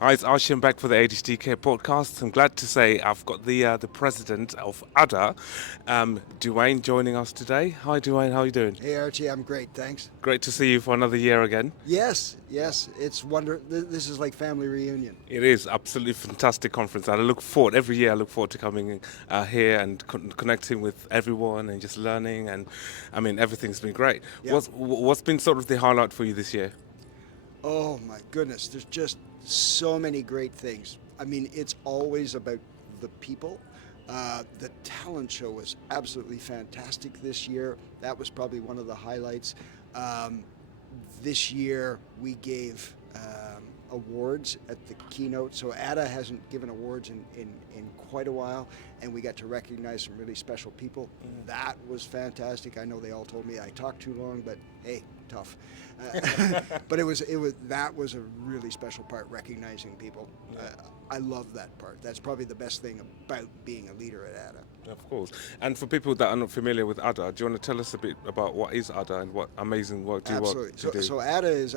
Hi, it's Arshim back for the ADHD Care podcast. I'm glad to say I've got the president of ADDA, Duane, joining us today. Hi, Duane. How are you doing? Hey Archie, I'm great, thanks. Great to see you for another year again. Yes, it's This is like family reunion. It is absolutely fantastic conference, and I look forward every year. I look forward to coming here and connecting with everyone and just learning. And I mean, everything's been great. Yeah. What's been sort of the highlight for you this year? Oh my goodness, there's just so many great things. I mean, it's always about the people. The talent show was absolutely fantastic this year. That was probably one of the highlights. Um, this year we gave awards at the keynote. So ADDA hasn't given awards in quite a while, and we got to recognize some really special people. That was fantastic. I know they all told me I talked too long, but hey, tough. But that was a really special part, recognizing people. I love that part. That's probably the best thing about being a leader at ADDA. Of course. And for people that are not familiar with ADDA, do you want to tell us a bit about what is ADDA and what amazing work do you want Absolutely. to do? So ADDA is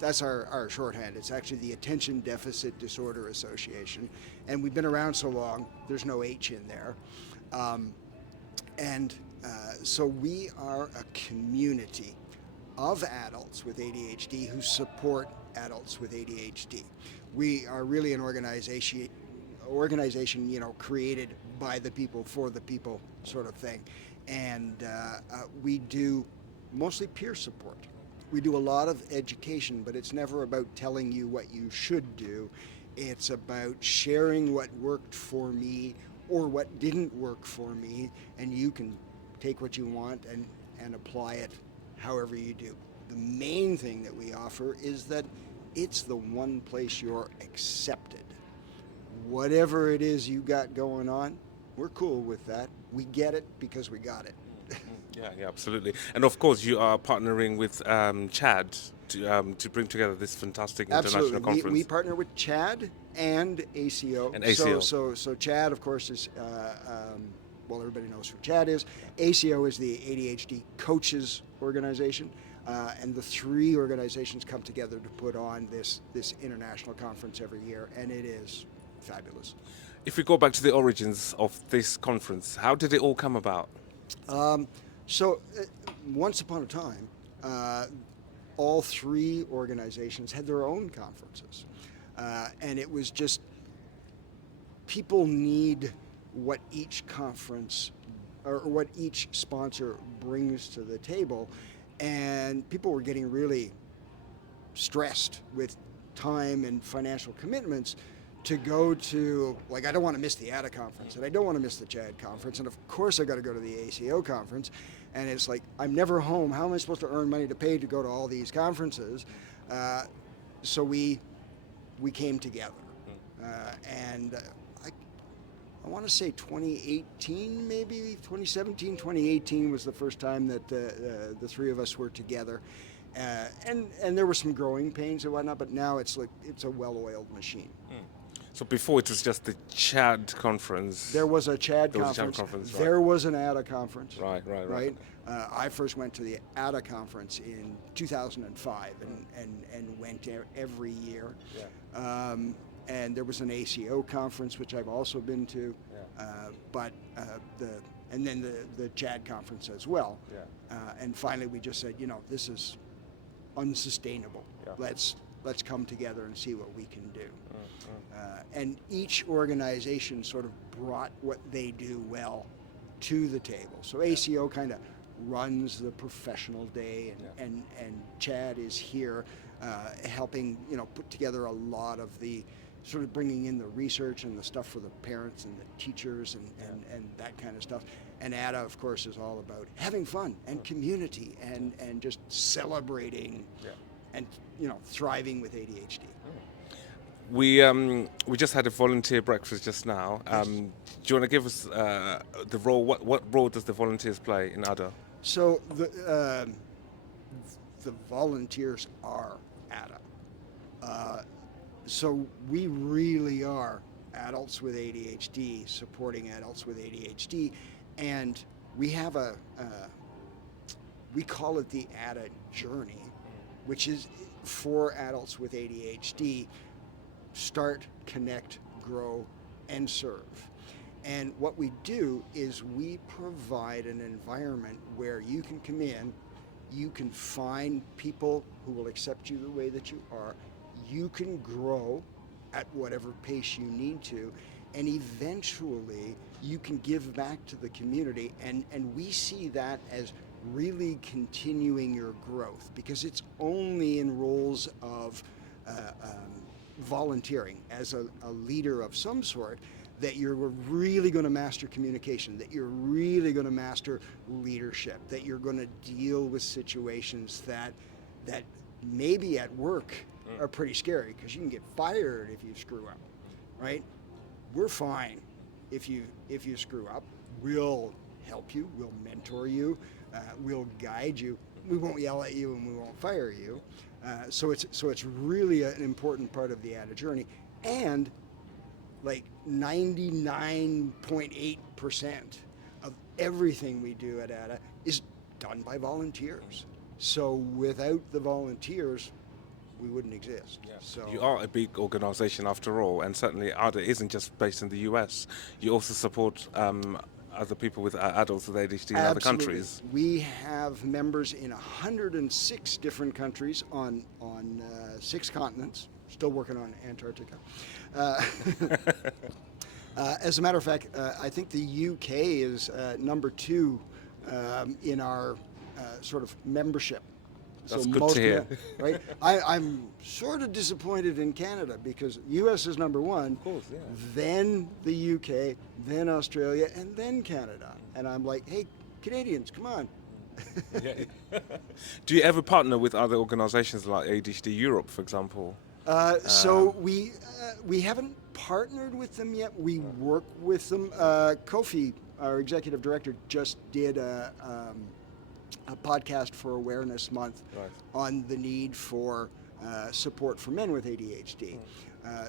that's our shorthand. It's actually the Attention Deficit Disorder Association, and we've been around so long. There's no H in there, and so we are a community of adults with ADHD who support adults with ADHD. We are really an organization, created by the people for the people, sort of thing, and we do mostly peer support. We do a lot of education, but it's never about telling you what you should do. It's about sharing what worked for me or what didn't work for me, and you can take what you want and apply it however you do. The main thing that we offer is that it's the one place you're accepted. Whatever it is you got going on, we're cool with that. We get it because we got it. Yeah, absolutely. And of course, you are partnering with Chad to bring together this fantastic Absolutely. international We conference. partner with Chad and ACO. And ACO. So Chad, of course, is, well, everybody knows who Chad is. ACO is the ADHD Coaches Organization. And the three organizations come together to put on this international conference every year, and it is fabulous. If we go back to the origins of this conference, how did it all come about? So, once upon a time, all three organizations had their own conferences. And it was just people need what each conference or what each sponsor brings to the table. And people were getting really stressed with time and financial commitments to go to, like, I don't want to miss the ADDA conference, and I don't want to miss the CHAD conference, and of course I got to go to the ACO conference, and it's like, I'm never home. How am I supposed to earn money to pay to go to all these conferences? So we came together, and I want to say 2018, maybe 2017, 2018 was the first time that the three of us were together. And there were some growing pains and whatnot, but now it's a well-oiled machine. So before it was just the Chad conference. There was a CHAD There was a conference. CHAD conference, right. There was an ADDA conference. Right. I first went to the ADDA conference in 2005 and went there every year. Yeah. And there was an ACO conference, which I've also been to, and then the CHAD conference as well. Yeah. And finally, we just said, this is unsustainable. Yeah. Let's come together and see what we can do. And each organization sort of brought what they do well to the table. So ACO kind of runs the professional day, and Chad is here helping put together a lot of the sort of bringing in the research and the stuff for the parents and the teachers and that kind of stuff. And ADDA, of course, is all about having fun and community and just celebrating and thriving with ADHD. We just had a volunteer breakfast just now. Yes. Do you want to give us the role? What role does the volunteers play in ADDA? So the volunteers are ADDA. So we really are adults with ADHD supporting adults with ADHD, and we have we call it the ADDA journey, which is for adults with ADHD. start, connect, grow, and serve. And what we do is we provide an environment where you can come in, you can find people who will accept you the way that you are, you can grow at whatever pace you need to, and eventually you can give back to the community. And we see that as really continuing your growth, because it's only in roles of volunteering as a leader of some sort that you're really going to master communication, that you're really going to master leadership, that you're going to deal with situations that maybe at work are pretty scary, because you can get fired if you screw up, right? We're fine if you screw up. We'll help you, we'll mentor you, we'll guide you. We won't yell at you and we won't fire you. So it's really an important part of the ADDA journey. And like 99.8% of everything we do at ADDA is done by volunteers. So without the volunteers, we wouldn't exist. Yeah. So you are a big organization after all, and certainly ADDA isn't just based in the US. You also support other people with adults with ADHD in other countries. We have members in 106 different countries on 6 continents. Still working on Antarctica. As a matter of fact, I think the UK is number 2 in our sort of membership. That's good to hear. Right? I'm sort of disappointed in Canada, because US is number 1, Of course, yeah. then the UK, then Australia, and then Canada. And I'm like, hey, Canadians, come on. Yeah. Do you ever partner with other organizations like ADHD Europe, for example? So we haven't partnered with them yet. We work with them. Kofi, our executive director, just did a podcast for Awareness Month on the need for support for men with ADHD.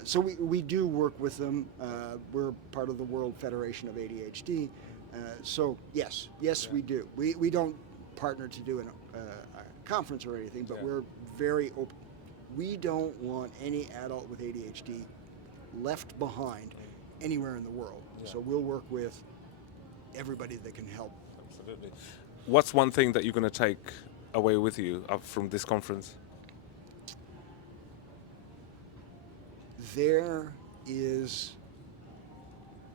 So we do work with them. We're part of the World Federation of ADHD. So yes, we do. We don't partner to do a conference or anything, but we're very open. We don't want any adult with ADHD left behind anywhere in the world. Yeah. So we'll work with everybody that can help. Absolutely. What's one thing that you're going to take away with you from this conference? There is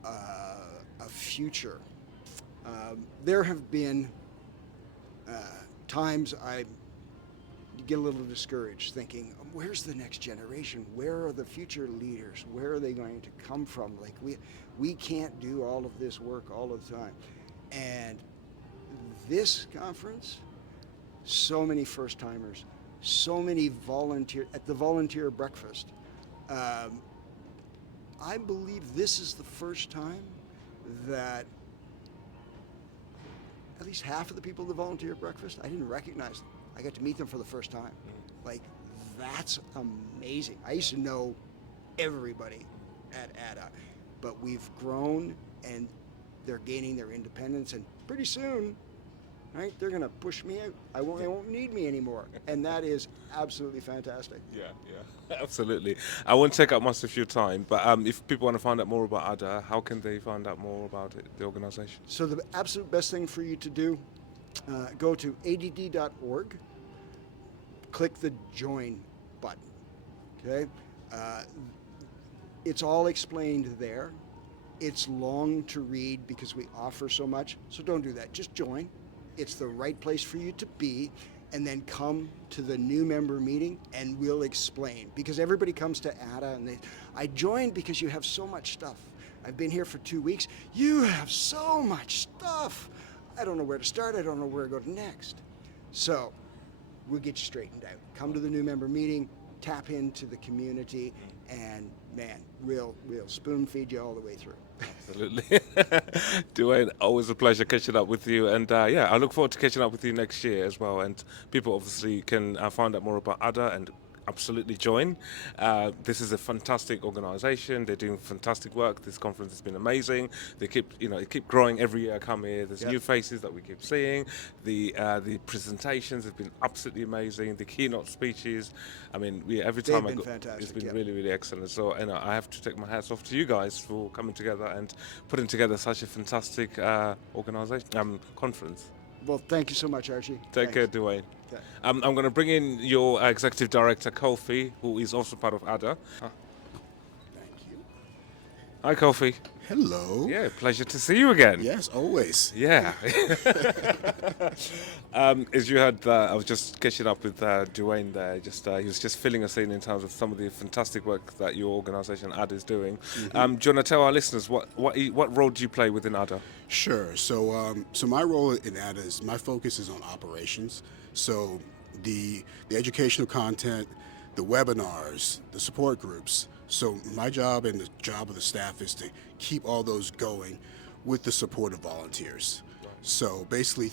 a future. There have been times I get a little discouraged, thinking, where's the next generation? Where are the future leaders? Where are they going to come from? Like we can't do all of this work all of the time. And this conference, so many first timers, so many at the volunteer breakfast. I believe this is the first time that at least half of the people at the volunteer breakfast, I didn't recognize them. I got to meet them for the first time. Like, that's amazing. I used to know everybody at ADDA, but we've grown and they're gaining their independence, and pretty soon, right, they're going to push me out. They won't need me anymore, and that is absolutely fantastic. Yeah, absolutely. I won't take up much of your time, but if people want to find out more about ADDA, how can they find out more about it, the organization? So the absolute best thing for you to do, go to ADD.org, click the join button, okay? It's all explained there. It's long to read because we offer so much, so don't do that. Just join. It's the right place for you to be, and then come to the new member meeting and we'll explain. Because everybody comes to ADDA and I joined because you have so much stuff. I've been here for 2 weeks. You have so much stuff. I don't know where to start. I don't know where to go to next. So we'll get you straightened out. Come to the new member meeting, tap into the community, and man, we'll spoon feed you all the way through. Absolutely. Duane, always a pleasure catching up with you. And I look forward to catching up with you next year as well. And people obviously can find out more about ADDA and absolutely join. This is a fantastic organisation. They're doing fantastic work. This conference has been amazing. They keep growing every year I come here. There's Yep. new faces that we keep seeing. The presentations have been absolutely amazing. The keynote speeches. I mean, every They've time I been go, fantastic, it's been yep. really, really excellent. So, I have to take my hats off to you guys for coming together and putting together such a fantastic organisation conference. Well, thank you so much, Archie. Take care, Thanks. Duane. Okay. I'm going to bring in your executive director, Kofi, who is also part of ADDA. Thank you. Hi, Kofi. Hello. Yeah, pleasure to see you again. Yes, always. Yeah. As you heard, I was just catching up with Duane there. He was just filling us in terms of some of the fantastic work that your organisation ADDA is doing. Do you want to tell our listeners what role do you play within ADDA? Sure. So my role in ADDA is my focus is on operations. So the educational content, the webinars, the support groups. So my job and the job of the staff is to keep all those going with the support of volunteers. So basically,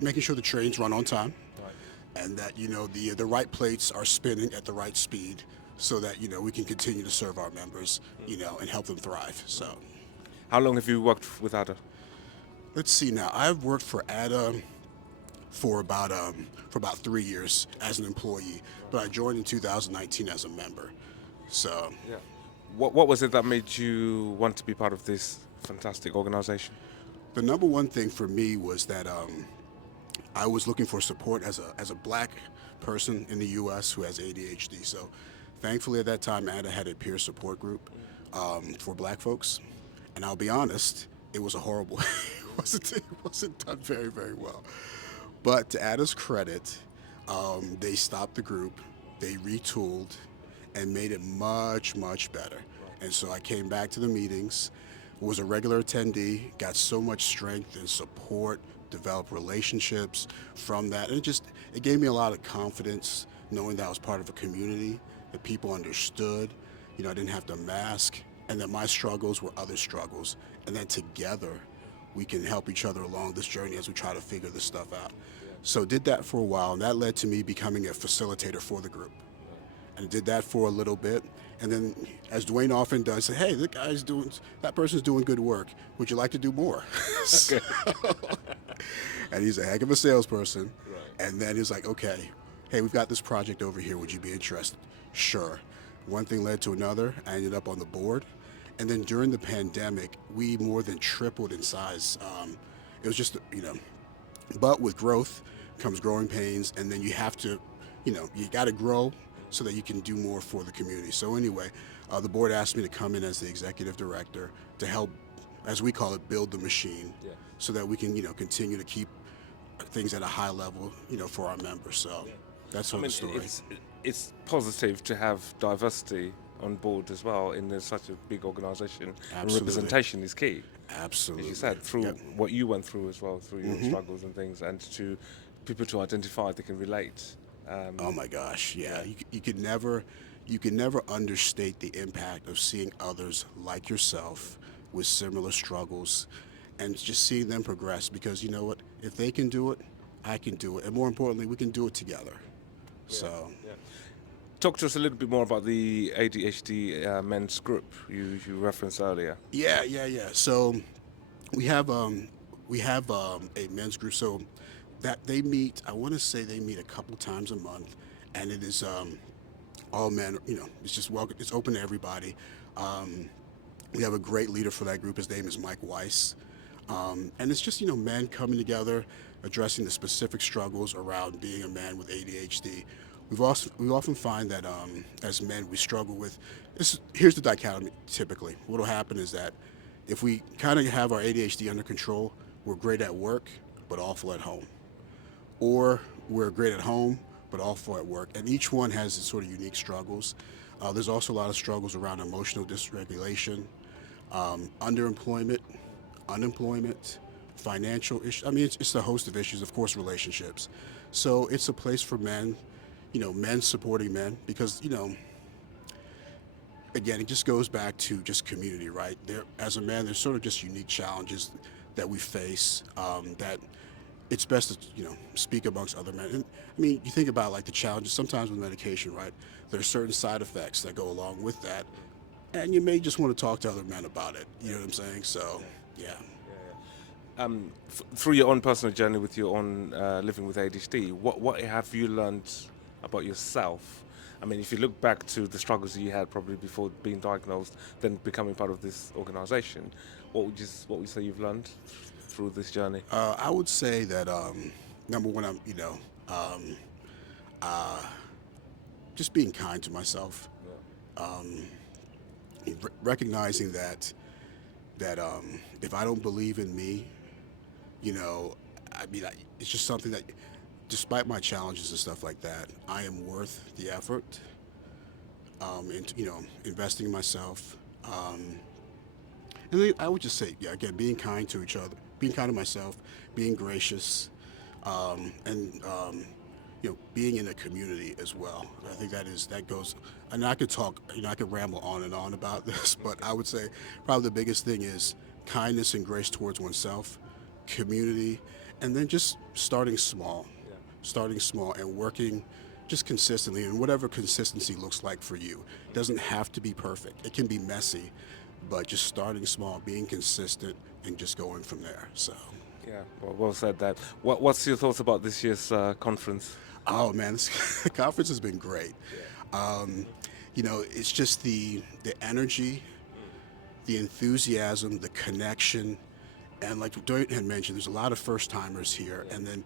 making sure the trains run on time, and that the right plates are spinning at the right speed, so that we can continue to serve our members, and help them thrive. So, How long have you worked with ADDA? let's see now. I've worked for ADDA for about 3 years as an employee, but I joined in 2019 as a member. So, Yeah. What was it that made you want to be part of this fantastic organisation? the number one thing for me was that I was looking for support as a black person in the U.S. who has ADHD. So, thankfully at that time, ADDA had a peer support group for black folks, and I'll be honest, it was a horrible. it wasn't done very, very well. But to ADDA's credit, they stopped the group, they retooled, and made it much, much better. And so I came back to the meetings, was a regular attendee, got so much strength and support, developed relationships from that. And it gave me a lot of confidence knowing that I was part of a community, that people understood, I didn't have to mask, and that my struggles were other struggles. And then together, we can help each other along this journey as we try to figure this stuff out. So did that for a while, and that led to me becoming a facilitator for the group. And did that for a little bit, and then, as Duane often does, say, "Hey, that person's doing good work. Would you like to do more?" So- and he's a heck of a salesperson. Right. And then he's like, "Okay, hey, we've got this project over here. Would you be interested?" Sure. One thing led to another. I ended up on the board, and then during the pandemic, we more than tripled in size. It was just, but with growth comes growing pains, and then you have to, you got to grow so that you can do more for the community. So anyway, the board asked me to come in as the executive director to help, as we call it, build the machine, so that we can, continue to keep things at a high level, for our members. So that's the story. It's positive to have diversity on board as well in such a big organisation. And representation is key. Absolutely. As you said, through what you went through as well, through your struggles and things, and to people to identify they can relate. Oh my gosh, yeah. You could never understate the impact of seeing others like yourself with similar struggles and just seeing them progress, because you know what? If they can do it, I can do it. And more importantly, we can do it together. So Talk to us a little bit more about the ADHD men's group you referenced earlier. Yeah. So we have a men's group. So that they meet, I want to say they meet a couple times a month, and it is all men. It's just welcome. It's open to everybody. We have a great leader for that group. His name is Mike Weiss, and it's just men coming together, addressing the specific struggles around being a man with ADHD. We often find that as men we struggle with this. Here's the dichotomy. Typically, what will happen is that if we kind of have our ADHD under control, we're great at work but awful at home. Or we're great at home, but awful at work. And each one has its sort of unique struggles. There's also a lot of struggles around emotional dysregulation, underemployment, unemployment, financial issues. I mean, it's a host of issues, of course, relationships. So it's a place for men, men supporting men, because, again, it just goes back to just community, right? As a man, there's sort of just unique challenges that we face that it's best to speak amongst other men. And I mean, you think about like the challenges sometimes with medication, right? There are certain side effects that go along with that, and you may just want to talk to other men about it. You know what I'm saying? So, yeah. Through your own personal journey with your own living with ADHD, what have you learned about yourself? I mean, if you look back to the struggles you had probably before being diagnosed, then becoming part of this organization, what would you say you've learned through this journey? I would say that number one, I'm um, just being kind to myself, recognizing that if I don't believe in me, you know, I mean, it's just something that, despite my challenges and stuff like that, I am worth the effort. And investing in myself. And then I would just say, yeah, again, being kind to each other, being kind to myself, being gracious, and being in a community as well. I think that goes. And I could talk, I could ramble on and on about this, but I would say probably the biggest thing is kindness and grace towards oneself, community, and then just starting small and working just consistently, and whatever consistency looks like for you. It doesn't have to be perfect. It can be messy, but just starting small, being consistent, and just going from there. So, Yeah, well said. That. What's your thoughts about this year's conference? oh man, this conference has been great. It's just the energy, the enthusiasm, the connection, and like Duane had mentioned, there's a lot of first timers here, and then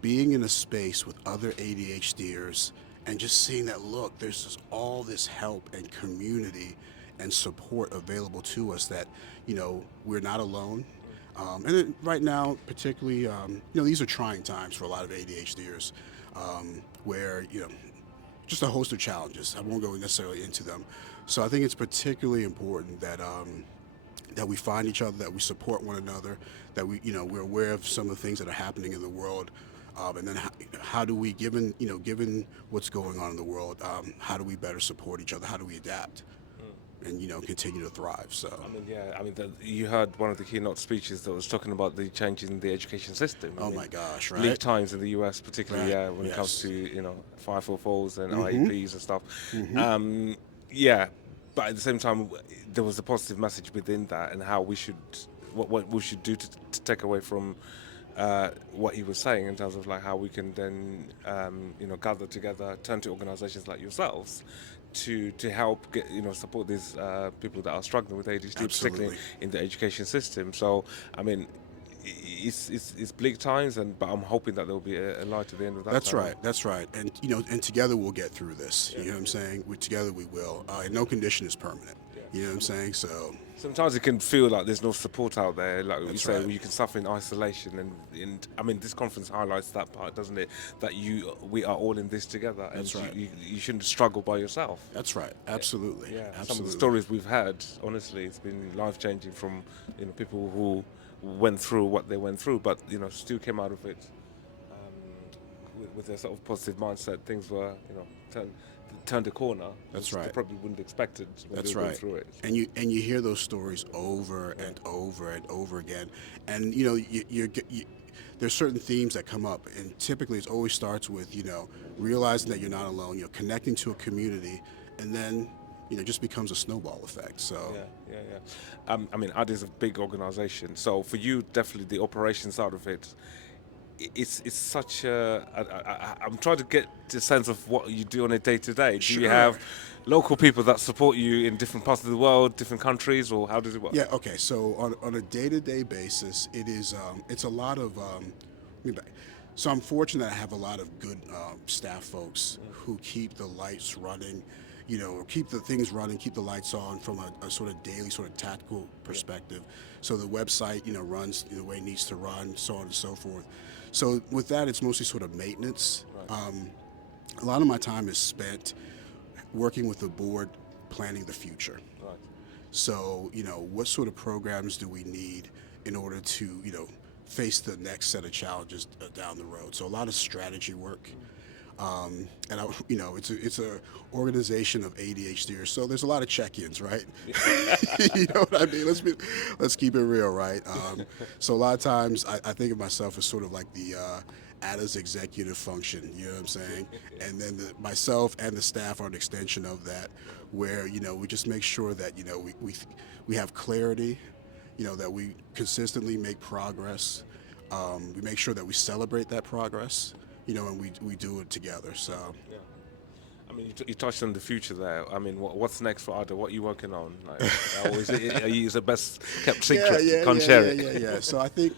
being in a space with other ADHDers and just seeing that, look, there's all this help and community and support available to us, that we're not alone. And then right now, particularly, these are trying times for a lot of ADHDers, where just a host of challenges. I won't go necessarily into them. So I think it's particularly important that we find each other, that we support one another, that we're aware of some of the things that are happening in the world, and then how do we, given what's going on in the world, how do we better support each other? How do we adapt and continue to thrive? So you heard one of the keynote speeches that was talking about the change in the education system. Oh my gosh, right? Lead times in the US, particularly, Right. when it comes Yes. to 544s and IEPs and stuff. Yeah, but at the same time, there was a positive message within that, and how we should, what we should do to take away from what he was saying, in terms of like how we can then gather together, turn to organisations like yourselves to help get support these people that are struggling with ADHD, particularly Absolutely. in the education system. So I mean, it's bleak times, but I'm hoping that there will be a light at the end of that. That's tunnel. right. That's right. And and together we'll get through this. You know what I'm saying? Together we will. And no condition is permanent. You know what I'm saying? So Sometimes it can feel like there's no support out there, like you That's say, right. you can suffer in isolation, and I mean, this conference highlights that part, doesn't it? That we are all in this together, and That's right. you shouldn't struggle by yourself. that's right. Absolutely. Yeah, Absolutely. some of the stories we've had, honestly, it's been life changing, from people who went through what they went through, but still came out of it with a sort of positive mindset. Things were turned a corner. That's which right. They probably wouldn't have expected when That's they were going right. through it. And you hear those stories over and over and over again, and you there's certain themes that come up, and typically it always starts with realizing that you're not alone, connecting to a community, and then just becomes a snowball effect. So Yeah. I mean, ADDA is a big organisation, so for you, definitely the operations side of it, it's such a. I'm trying to get the sense of what you do on a day to day. Do you Sure. have local people that support you in different parts of the world, different countries, or how does it work? yeah, okay. So on a day-to-day basis, it's a lot of. Let me back. So I'm fortunate I have a lot of good staff folks who keep the lights running, or keep the things running, keep the lights on from a sort of daily, sort of tactical perspective. So the website, runs the way it needs to run, so on and so forth. So with that, it's mostly sort of maintenance. A lot of my time is spent working with the board, planning the future. Right. So, what sort of programs do we need in order to, face the next set of challenges down the road? So a lot of strategy work. And it's a organization of ADHDers, so there's a lot of check-ins, right? You know what I mean? Let's keep it real, right? So a lot of times I think of myself as sort of like the ADDA's executive function. You know what I'm saying? And then myself and the staff are an extension of that, where we just make sure that we have clarity, that we consistently make progress. We make sure that we celebrate that progress, and we do it together. So. Yeah. I mean, you touched on the future there. I mean, what's next for ADDA? What are you working on? Like, or is it the best kept secret? You can't share it. Yeah. So I think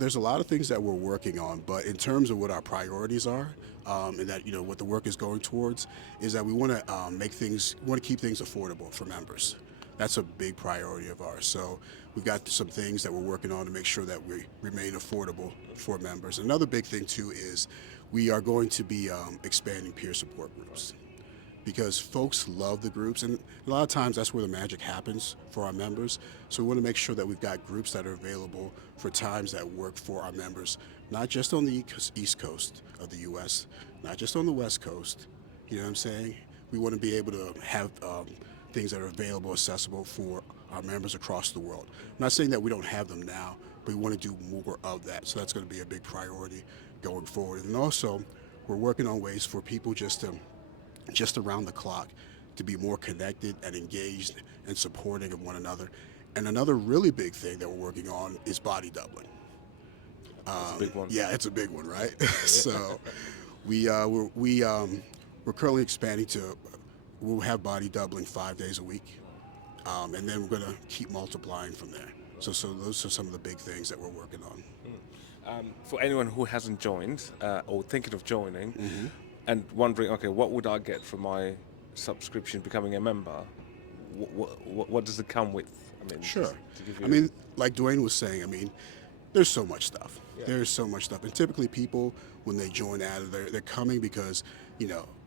there's a lot of things that we're working on, but in terms of what our priorities are, and that what the work is going towards, is that we want to keep things affordable for members. That's a big priority of ours. So we've got some things that we're working on to make sure that we remain affordable for members. Another big thing too is we are going to be expanding peer support groups, because folks love the groups, and a lot of times that's where the magic happens for our members. So we want to make sure that we've got groups that are available for times that work for our members, not just on the East Coast of the U.S., not just on the West Coast. You know what I'm saying? We want to be able to have things that are available, accessible for our members across the world. I'm not saying that we don't have them now, but we want to do more of that. So that's going to be a big priority going forward. And also, we're working on ways for people just around the clock to be more connected and engaged and supporting of one another. And another really big thing that we're working on is body doubling. That's a big one. Yeah, it's a big one, right? So we're currently expanding to, we'll have body doubling 5 days a week, and then we're going to keep multiplying from there. So those are some of the big things that we're working on. For anyone who hasn't joined or thinking of joining, and wondering, okay, what would I get from my subscription becoming a member? What does it come with? I mean, Sure. to give you I mean, like Duane was saying, there's so much stuff. Yeah. There's so much stuff. And typically people, when they join ADDA, they're coming because,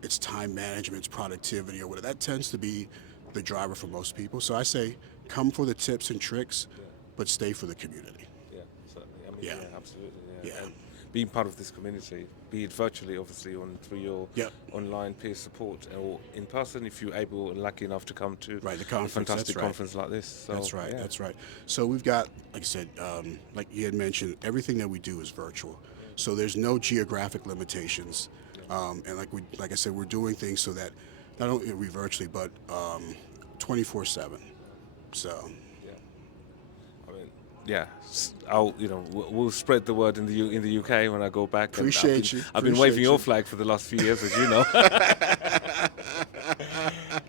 it's time management, it's productivity or whatever. That tends to be the driver for most people. So I say, come for the tips and tricks, but stay for the community. Yeah, certainly. I mean, Yeah. Absolutely. Yeah. Being part of this community, be it virtually, obviously, through your online peer support, or in person if you're able and lucky enough to come to the conference, a fantastic that's right. conference like this. So, That's right. yeah. That's right. So we've got, like I said, like you had mentioned, everything that we do is virtual. So there's no geographic limitations, and like I said, we're doing things so that not only are we virtually, but 24/7. So. Yeah, we'll spread the word in the UK when I go back. Appreciate you. I've been waving your flag for the last few years, as you know.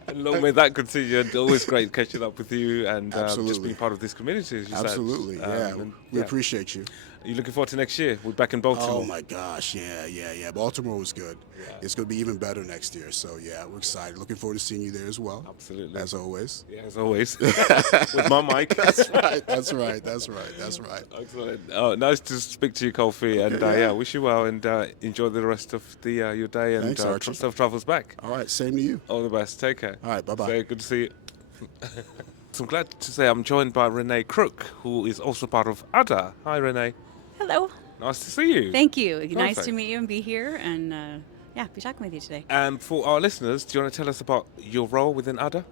And long may that continue. And always great catching up with you and just being part of this community, as you Absolutely, said. We appreciate you. Are you looking forward to next year? We're back in Baltimore. Oh my gosh, yeah. Baltimore was good. Yeah. It's going to be even better next year. So yeah, we're excited. Looking forward to seeing you there as well. Absolutely. As always. Yeah, as always. With my mic. That's right. Excellent. Oh, nice to speak to you, Kofi. And wish you well and enjoy the rest of your day. And Thanks, safe travels back. All right, same to you. All the best. Take care. All right, bye-bye. Very good to see you. So I'm glad to say I'm joined by Renée Crook, who is also part of ADDA. Hi, Renée. Hello. Nice to see you. Thank you. Perfect. Nice to meet you and be here and be talking with you today. And for our listeners, do you want to tell us about your role within ADDA?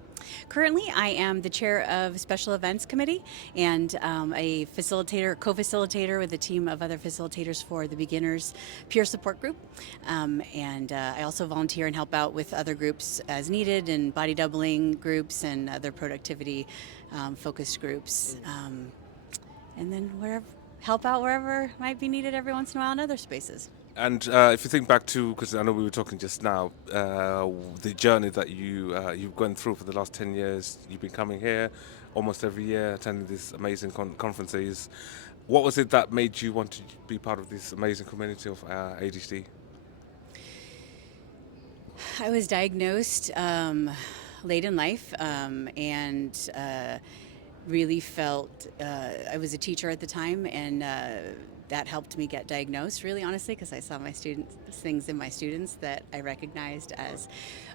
Currently, I am the chair of Special Events Committee and a facilitator, co-facilitator with a team of other facilitators for the Beginners Peer Support Group. And I also volunteer and help out with other groups as needed, and body doubling groups and other productivity focused groups. And then help out wherever might be needed every once in a while in other spaces. And if you think back to, because I know we were talking just now, the journey that you've gone through for the last 10 years, you've been coming here almost every year, attending these amazing conferences. What was it that made you want to be part of this amazing community of ADHD? I was diagnosed late in life, and really felt, I was a teacher at the time, and that helped me get diagnosed, really honestly, because I saw my students, things in my students that I recognized as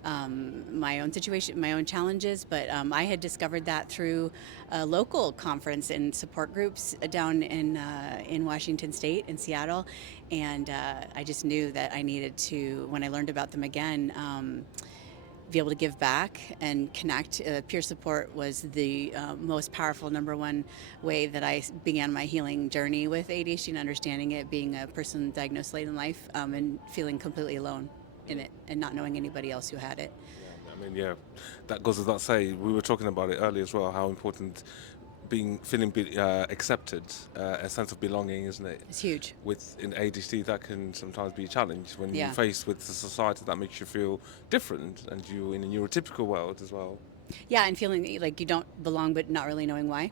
my own situation, my own challenges. But I had discovered that through a local conference and support groups down in Washington State, in Seattle, and I just knew that I needed to, when I learned about them again, be able to give back and connect. Peer support was the most powerful number one way that I began my healing journey with ADHD and understanding it, being a person diagnosed late in life, and feeling completely alone in it and not knowing anybody else who had it. I mean, yeah, that goes without saying. We were talking about it earlier as well, how important feeling accepted, a sense of belonging, isn't it? It's huge. In ADHD, that can sometimes be a challenge when Yeah. you're faced with a society that makes you feel different, and you're in a neurotypical world as well. Yeah, and feeling like you don't belong, but not really knowing why.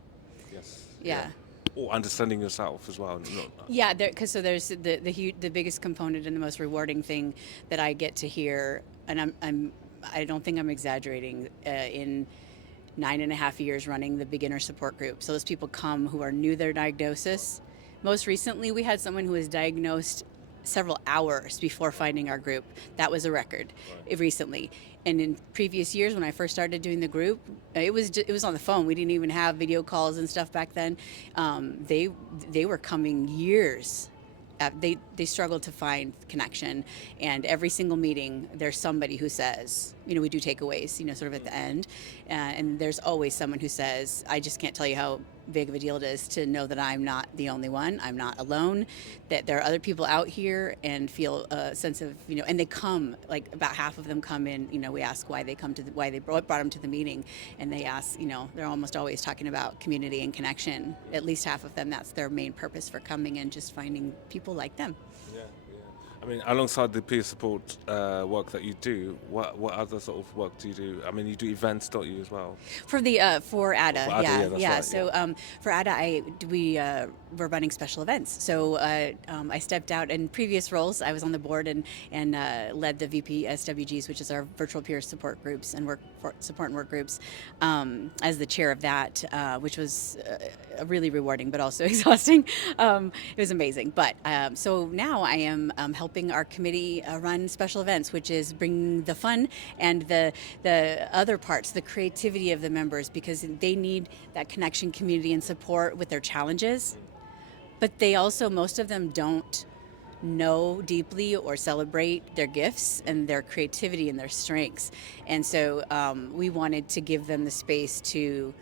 Yes. Yeah. Or understanding yourself as well. Yeah, because there's the biggest component and the most rewarding thing that I get to hear, and I don't think I'm exaggerating, in 9.5 years running the beginner support group. So those people come who are new to their diagnosis. Most recently, we had someone who was diagnosed several hours before finding our group. That was a record recently. And in previous years, when I first started doing the group, it was on the phone. We didn't even have video calls and stuff back then. They were coming years. They struggled to find connection, and every single meeting there's somebody who says, we do takeaways, sort of at the end, and there's always someone who says, I just can't tell you how big of a deal it is to know that I'm not the only one, I'm not alone, that there are other people out here, and feel a sense of, and they come, like about half of them come in, we ask why they brought them to the meeting, and they ask, they're almost always talking about community and connection. At least half of them, that's their main purpose for coming in, just finding people like them. Yeah. I mean, alongside the peer support work that you do, what other sort of work do you do? I mean, you do events, don't you, as well? For ADDA, For ADDA, yeah, that's right, So for ADDA, we're running special events. So I stepped out in previous roles. I was on the board and led the VP SWGs, which is our virtual peer support groups and support and work groups, as the chair of that, which was really rewarding but also exhausting. It was amazing. But so now I am helping our committee run special events, which is bringing the fun and the other parts, the creativity of the members, because they need that connection, community, and support with their challenges. But they also, most of them don't know deeply or celebrate their gifts and their creativity and their strengths. And so we wanted to give them the space to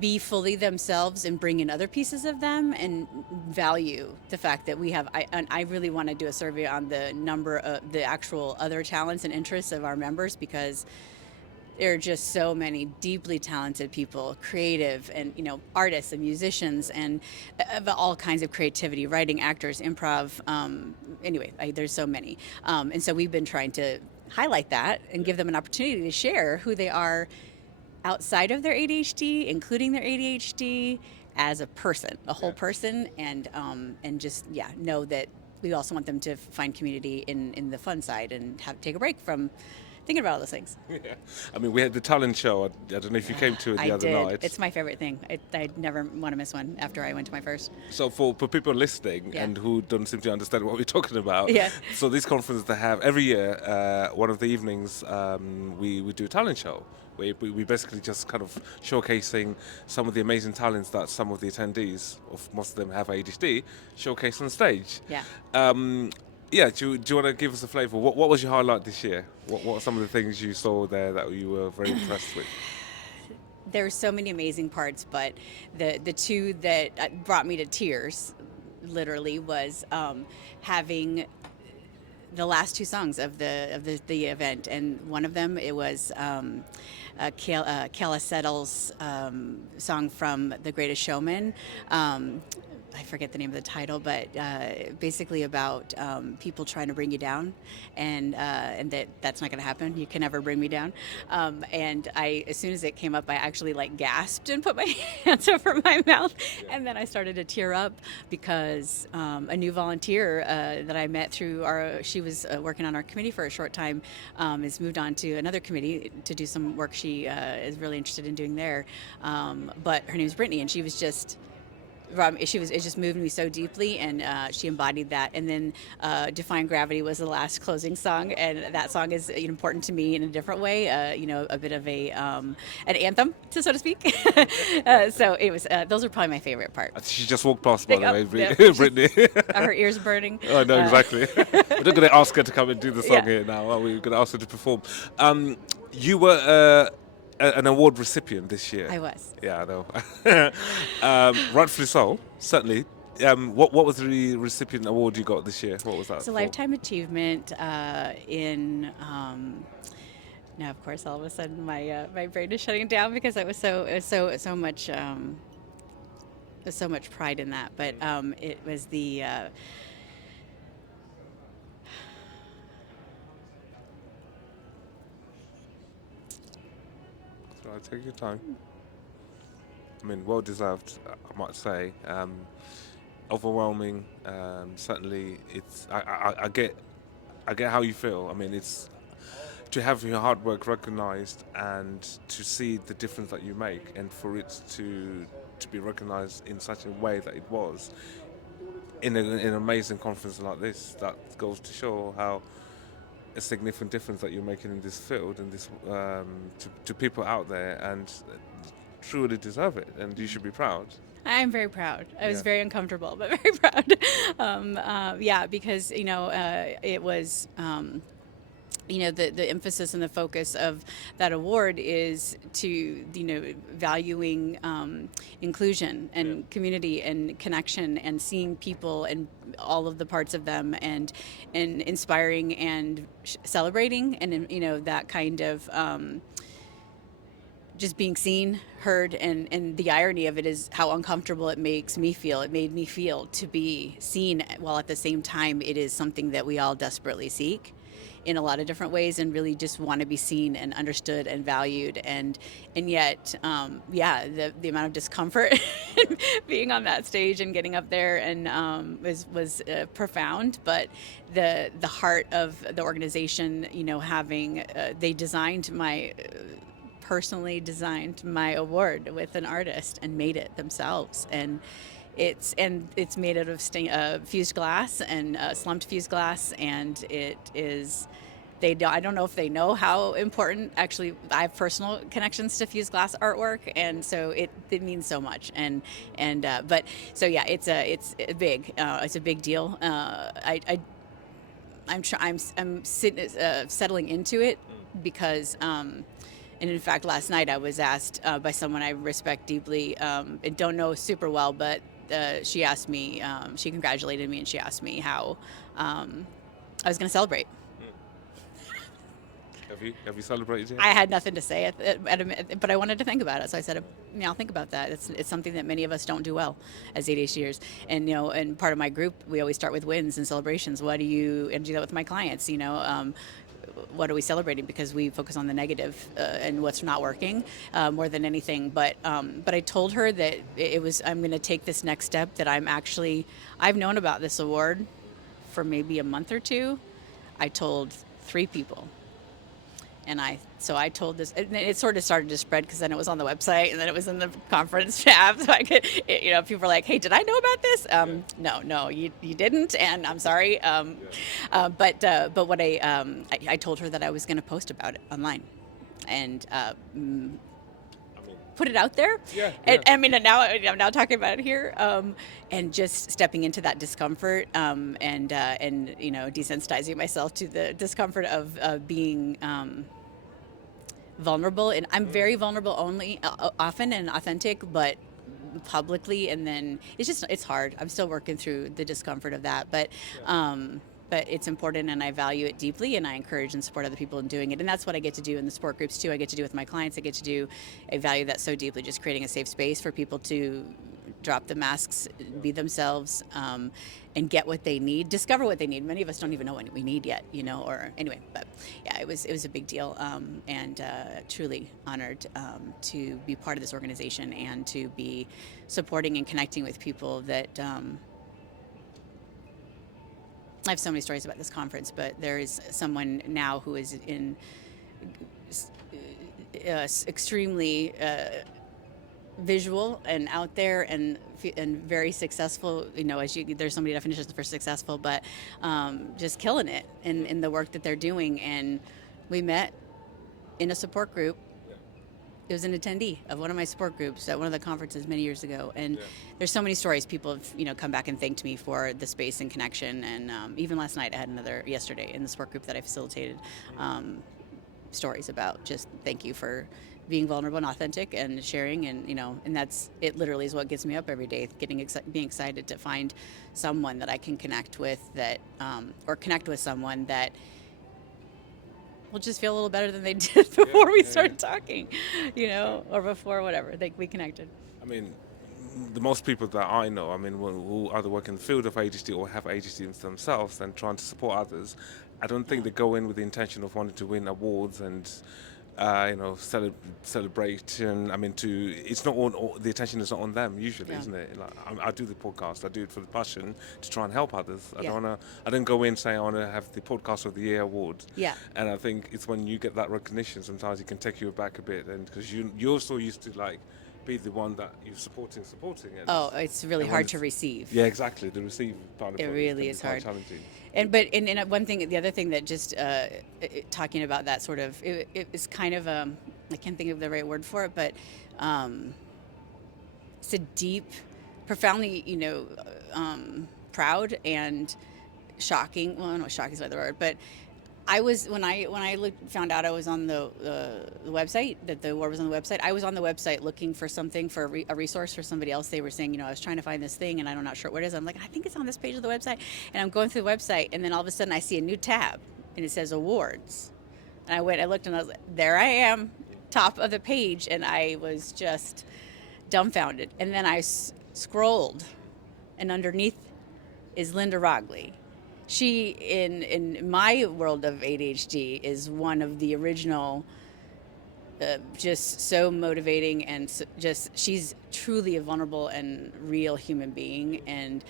be fully themselves and bring in other pieces of them and value the fact that we have, I really want to do a survey on the number of the actual other talents and interests of our members, because there are just so many deeply talented people, creative, and artists and musicians, and of all kinds of creativity, writing, actors, improv. There's so many, and so we've been trying to highlight that and give them an opportunity to share who they are outside of their ADHD, including their ADHD, as a person, a whole person, and just know that we also want them to find community in the fun side and take a break from thinking about all those things. Yeah. I mean, we had the talent show. I don't know if you came to it the other night. It's my favorite thing. I never want to miss one after I went to my first. So for people listening and who don't seem to understand what we're talking about, so this conference they have every year, one of the evenings, we do a talent show. We basically just kind of showcasing some of the amazing talents that some of the attendees, most of them have ADHD, showcase on stage. Yeah. Do you want to give us a flavour? What was your highlight this year? What are some of the things you saw there that you were very impressed with? There were so many amazing parts, but the two that brought me to tears, literally, was having the last two songs of the event, and one of them, it was Kayla Settle's song from The Greatest Showman. I forget the name of the title, but basically about people trying to bring you down, and that's not going to happen. You can never bring me down. And as soon as it came up, I actually like gasped and put my hands over my mouth, and then I started to tear up because a new volunteer that I met through she was working on our committee for a short time, has moved on to another committee to do some work she is really interested in doing there. But her name is Brittany, and she was just. It just moved me so deeply, and she embodied that. And then Defying Gravity was the last closing song, and that song is important to me in a different way, a bit of an anthem, so to speak. So it was, those are probably my favorite part. She just walked past, by the way, Brittany. Her ears burning. Oh, no, exactly. We're not going to ask her to come and do the song here now, are we? We're going to ask her to perform. You were an award recipient this year. I was. Yeah, I know. Rightfully so, certainly. What was the recipient award you got this year? What was that? It's a lifetime achievement in. Now, of course, all of a sudden my brain is shutting down because it was so much. There's so much pride in that, but it was the. Take your time. I mean, well deserved, I might say. Overwhelming. Certainly, it's. I get how you feel. I mean, it's to have your hard work recognized and to see the difference that you make, and for it to be recognized in such a way that it was in an amazing conference like this. That goes to show how a significant difference that you're making in this field and this to people out there, and truly deserve it, and you should be proud. I'm very proud. I was very uncomfortable, but very proud. Because it was. The emphasis and the focus of that award is to valuing inclusion and community and connection and seeing people and all of the parts of them and inspiring and celebrating and that kind of just being seen, heard, and the irony of it is how uncomfortable it makes me feel. It made me feel to be seen, while at the same time it is something that we all desperately seek in a lot of different ways, and really just want to be seen and understood and valued, and yet the amount of discomfort being on that stage and getting up there and was profound. But the heart of the organization, having they personally designed my award with an artist and made it themselves, and it's made out of fused glass and slumped fused glass, and it is. I don't know if they know how important. Actually, I have personal connections to fused glass artwork, and so it means so much. But it's a big deal. I'm settling into it because. And in fact, last night I was asked by someone I respect deeply and don't know super well, but she asked me, she congratulated me, and she asked me how I was going to celebrate. Have you celebrated yet? I had nothing to say, but I wanted to think about it. So I said, I'll think about that. It's something that many of us don't do well as ADHDers. And and part of my group, we always start with wins and celebrations. And do that with my clients. What are we celebrating? Because we focus on the negative and what's not working more than anything. But I told her that I'm going to take this next step. That I've known about this award for maybe a month or two. I told 3 people. And I told this, and it sort of started to spread because then it was on the website and then it was in the conference tab. So I could, people were like, "Hey, did I know about this?" No, you didn't, and I'm sorry. But what I told her that I was going to post about it online, and put it out there. Yeah. And now I'm now talking about it here, and just stepping into that discomfort, and desensitizing myself to the discomfort of being vulnerable. And I'm very vulnerable often and authentic, but publicly, and then it's hard. I'm still working through the discomfort of that, but it's important, and I value it deeply, and I encourage and support other people in doing it. And that's what I get to do in the support groups too. I get to do with my clients. I value that so deeply, just creating a safe space for people to drop the masks, be themselves, and get what they need, discover what they need. Many of us don't even know what we need yet, or anyway, but yeah, it was a big deal, and truly honored to be part of this organization and to be supporting and connecting with people that I have so many stories about this conference, but there is someone now who is in extremely visual and out there and very successful. There's so many definitions for successful, but just killing it in the work that they're doing. And we met in a support group. It was an attendee of one of my support groups at one of the conferences many years ago. And there's so many stories. People have, come back and thanked me for the space and connection. And even last night, I had yesterday in the support group that I facilitated, stories about just thank you for being vulnerable and authentic and sharing. And, and it literally is what gets me up every day, being excited to find someone that I can connect with or connect with someone that will just feel a little better than they did before we started talking, or before whatever, we connected. I mean, the most people that I know, who either work in the field of ADHD or have ADHD themselves and trying to support others, I don't think they go in with the intention of wanting to win awards and, celebrate. And it's not on, the attention is not on them usually, isn't it? I do the podcast, I do it for the passion to try and help others. I don't go in saying I want to have the podcast of the year award. Yeah. And I think it's when you get that recognition, sometimes it can take you back a bit, and because you're so used to be the one that you're supporting. And it's really hard to receive. Yeah, exactly. The receive part of it really is hard. Challenging. And one thing, the other thing that just talking about that sort of, it was kind of I can't think of the right word for it, but it's a deep, profoundly, proud and shocking. Well, no, shocking is not the word, but I was when I found out I was on the website, that the award was on the website. I was on the website looking for something for a resource for somebody else. They were saying, I was trying to find this thing and I'm not sure what it is. I'm like, I think it's on this page of the website, and I'm going through the website, and then all of a sudden I see a new tab and it says awards, and I looked, and I was like, there I am, top of the page, and I was just dumbfounded. And then I scrolled, and underneath is Linda Rogley. She, in my world of ADHD, is one of the original, just so motivating, and she's truly a vulnerable and real human being. And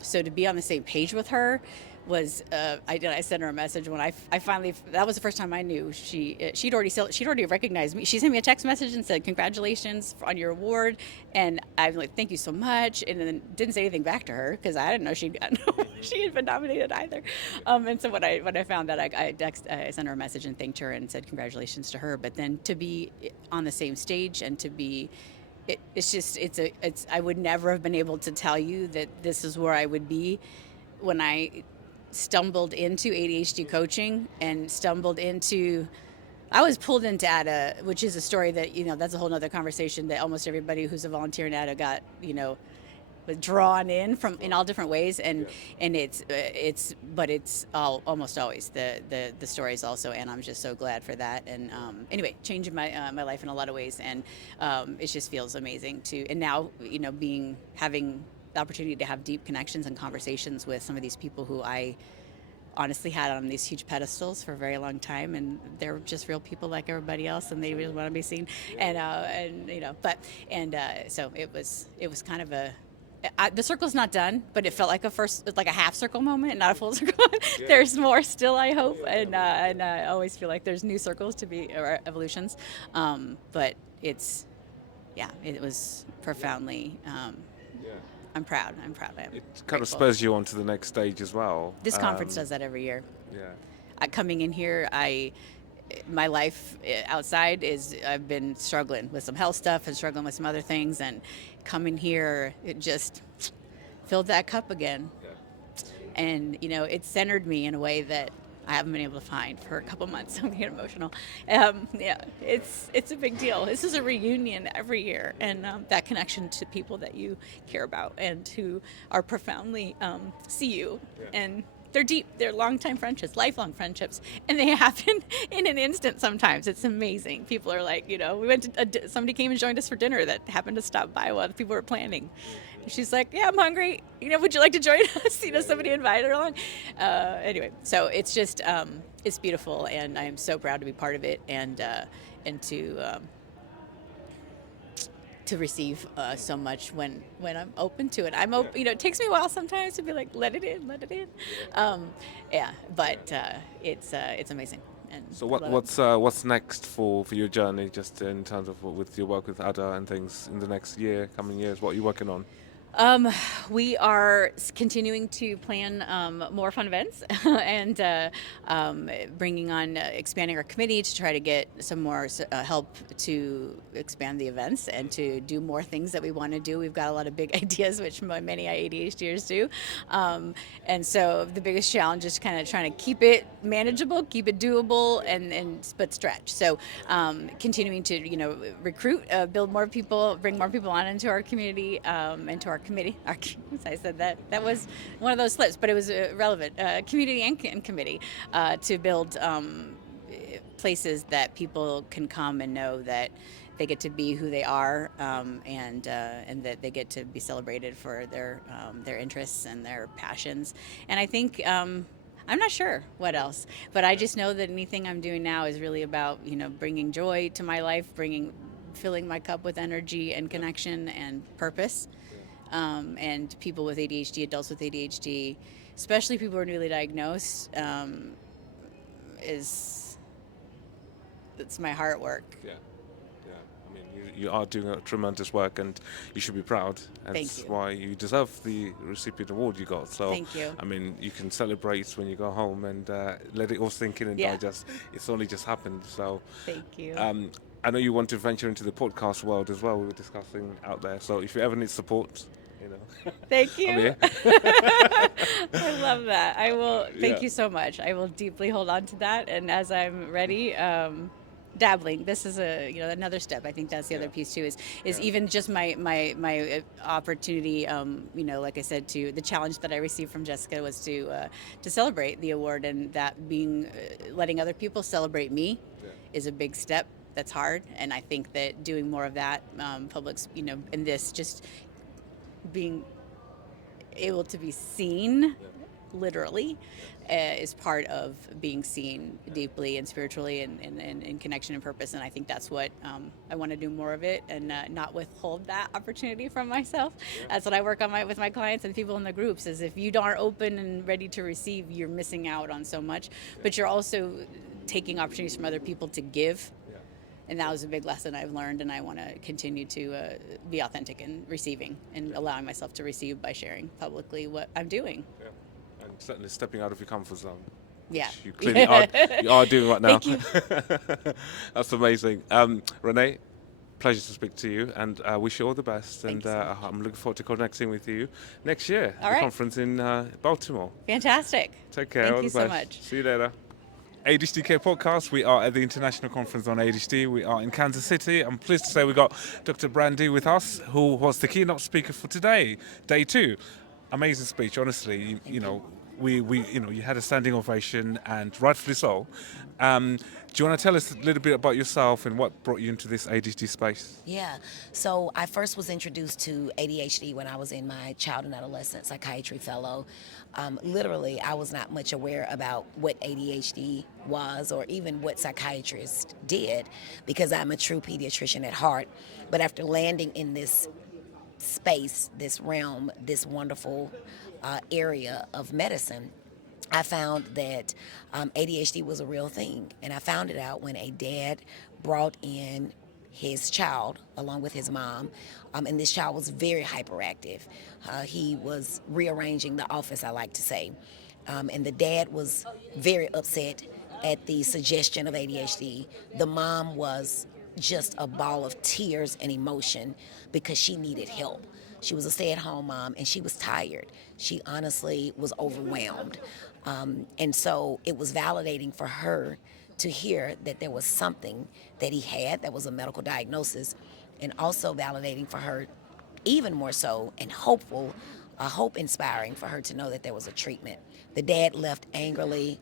so to be on the same page with her was, I sent her a message when I finally, that was the first time I knew she'd already recognized me. She sent me a text message and said, congratulations on your award. And I'm like, thank you so much. And then didn't say anything back to her because I didn't know she had been nominated either. And so when I found that, I sent her a message and thanked her and said congratulations to her. But then to be on the same stage and to be, I would never have been able to tell you that this is where I would be when I stumbled into ADHD coaching and I was pulled into ADDA, which is a story that, that's a whole nother conversation, that almost everybody who's a volunteer in ADDA got, was drawn in from in all different ways. And it's almost always the stories also. And I'm just so glad for that. And anyway, changing my life in a lot of ways. And it just feels amazing and now, having the opportunity to have deep connections and conversations with some of these people who I honestly had on these huge pedestals for a very long time, and they're just real people like everybody else, and they really want to be seen. So it was kind of the circle's not done, but it felt like a half circle moment, not a full circle. There's more still, I hope, and I always feel like there's new circles to be, or evolutions, but it was profoundly. I'm proud. It kind grateful. Of spurs you on to the next stage as well. This conference does that every year. Yeah. Coming in here, my life outside I've been struggling with some health stuff and struggling with some other things, and coming here, it just filled that cup again. Yeah. And, it centered me in a way that I haven't been able to find for a couple months. I'm getting emotional. It's a big deal. This is a reunion every year, and that connection to people that you care about and who are profoundly see you and They're deep. They're longtime friendships, lifelong friendships, and they happen in an instant. Sometimes it's amazing. People are like, we went to somebody came and joined us for dinner that happened to stop by while the people were planning. She's like, yeah, I'm hungry. Would you like to join us? Somebody invited her along. Anyway, so it's just, it's beautiful, and I'm so proud to be part of it, and to receive so much when I'm open to it. I'm open. It takes me a while sometimes to be like, let it in. But it's amazing. And So what's next for your journey, just in terms of with your work with ADDA and things in the next coming years? What are you working on? We are continuing to plan more fun events and bringing on, expanding our committee to try to get some more help to expand the events and to do more things that we want to do. We've got a lot of big ideas, which many ADHDers do. And so the biggest challenge is kind of trying to keep it manageable, keep it doable, but stretch. So continuing to, recruit, build more people, bring more people on into our community, into our committee. I said that was one of those slips, but it was relevant. Community and committee to build places that people can come and know that they get to be who they are, and that they get to be celebrated for their interests and their passions. And I think I'm not sure what else, but I just know that anything I'm doing now is really about bringing joy to my life, filling my cup with energy and connection and purpose. And people with ADHD, adults with ADHD, especially people who are newly diagnosed, it's my heart work. Yeah. I mean, you are doing a tremendous work, and you should be proud. And Thank that's you. why you deserve the Recipient award you got. So Thank you. I mean, you can celebrate when you go home and let it all sink in and digest. It's only just happened. So Thank you. I know you want to venture into the podcast world as well. We were discussing out there. So if you ever need support, Thank you. I'm here. I love that. I will. Thank Yeah. you so much. I will deeply hold on to that, and as I'm ready, dabbling. This is another step. I think that's the other piece too. Is even just my opportunity. Like I said, to the challenge that I received from Jessica was to celebrate the award, and that being letting other people celebrate me is a big step. That's hard, and I think that doing more of that, publics, in this just being able to be seen literally is part of being seen deeply and spiritually and in connection and purpose. And I think that's what I want to do more of it, and not withhold that opportunity from myself. That's what I work on with my clients and people in the groups, is if you aren't open and ready to receive, you're missing out on so much, but you're also taking opportunities from other people to give. And that was a big lesson I've learned, and I want to continue to be authentic in receiving and allowing myself to receive by sharing publicly what I'm doing. Yeah. And certainly stepping out of your comfort zone. Yeah. Which you clearly are doing right now. Thank you. That's amazing. Renée, pleasure to speak to you, and I wish you all the best. Thank And you so much. I'm looking forward to connecting with you next year All at the right. conference in Baltimore. Fantastic. Take care. Thank all you the so best. much. See you later. ADHD Care Podcast. We are at the International Conference on ADHD. We are in Kansas City. I'm pleased to say we got Dr. Brandy with us, who was the keynote speaker for today, day 2. Amazing speech, honestly. You had a standing ovation, and rightfully so. Do you want to tell us a little bit about yourself and what brought you into this ADHD space? Yeah. So I first was introduced to ADHD when I was in my child and adolescent psychiatry fellow. Literally, I was not much aware about what ADHD was or even what psychiatrists did, because I'm a true pediatrician at heart. But after landing in this space, this realm, this wonderful area of medicine, I found that ADHD was a real thing. And I found it out when a dad brought in his child along with his mom, and this child was very hyperactive. He was rearranging the office, I like to say. And the dad was very upset at the suggestion of ADHD. The mom was just a ball of tears and emotion because she needed help. She was a stay-at-home mom, and she was tired. She honestly was overwhelmed. And so it was validating for her to hear that there was something that he had that was a medical diagnosis, and also validating for her, even more so, and hopeful hope inspiring for her to know that there was a treatment. The dad left angrily.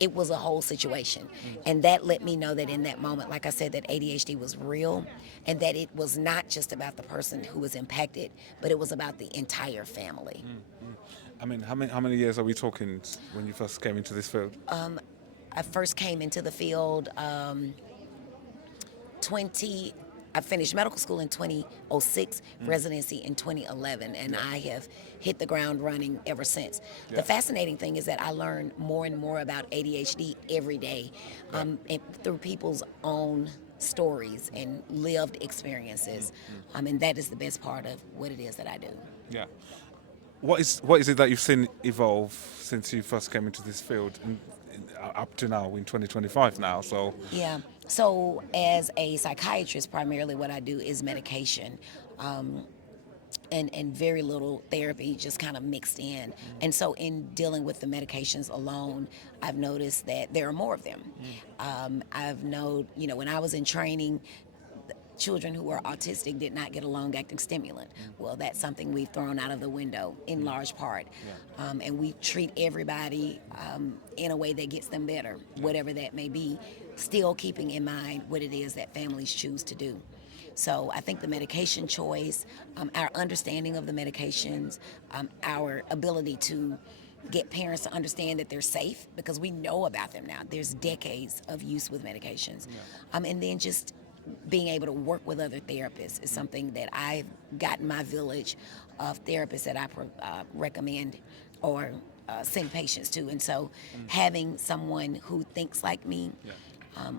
It was a whole situation. And that let me know that in that moment, like I said, that ADHD was real and that it was not just about the person who was impacted, but it was about the entire family. I mean, how many years are we talking when you first came into this field? I first came into the field 20. I finished medical school in 2006, residency in 2011, and I have hit the ground running ever since. Yeah. The fascinating thing is that I learn more and more about ADHD every day, and through people's own stories and lived experiences, and that is the best part of what it is that I do. Yeah. What is it that you've seen evolve since you first came into this field up to now in 2025 now? So Yeah. So as a psychiatrist, primarily what I do is medication. And very little therapy, just kind of mixed in. And so in dealing with the medications alone, I've noticed that there are more of them. I've known, when I was in training, children who were autistic did not get a long-acting stimulant. Well, that's something we've thrown out of the window in large part. And we treat everybody in a way that gets them better, whatever that may be, still keeping in mind what it is that families choose to do. So I think the medication choice, our understanding of the medications, our ability to get parents to understand that they're safe, because we know about them now. There's decades of use with medications. And then just being able to work with other therapists is something that I've gotten my village of therapists that I recommend or send patients to. And so having someone who thinks like me,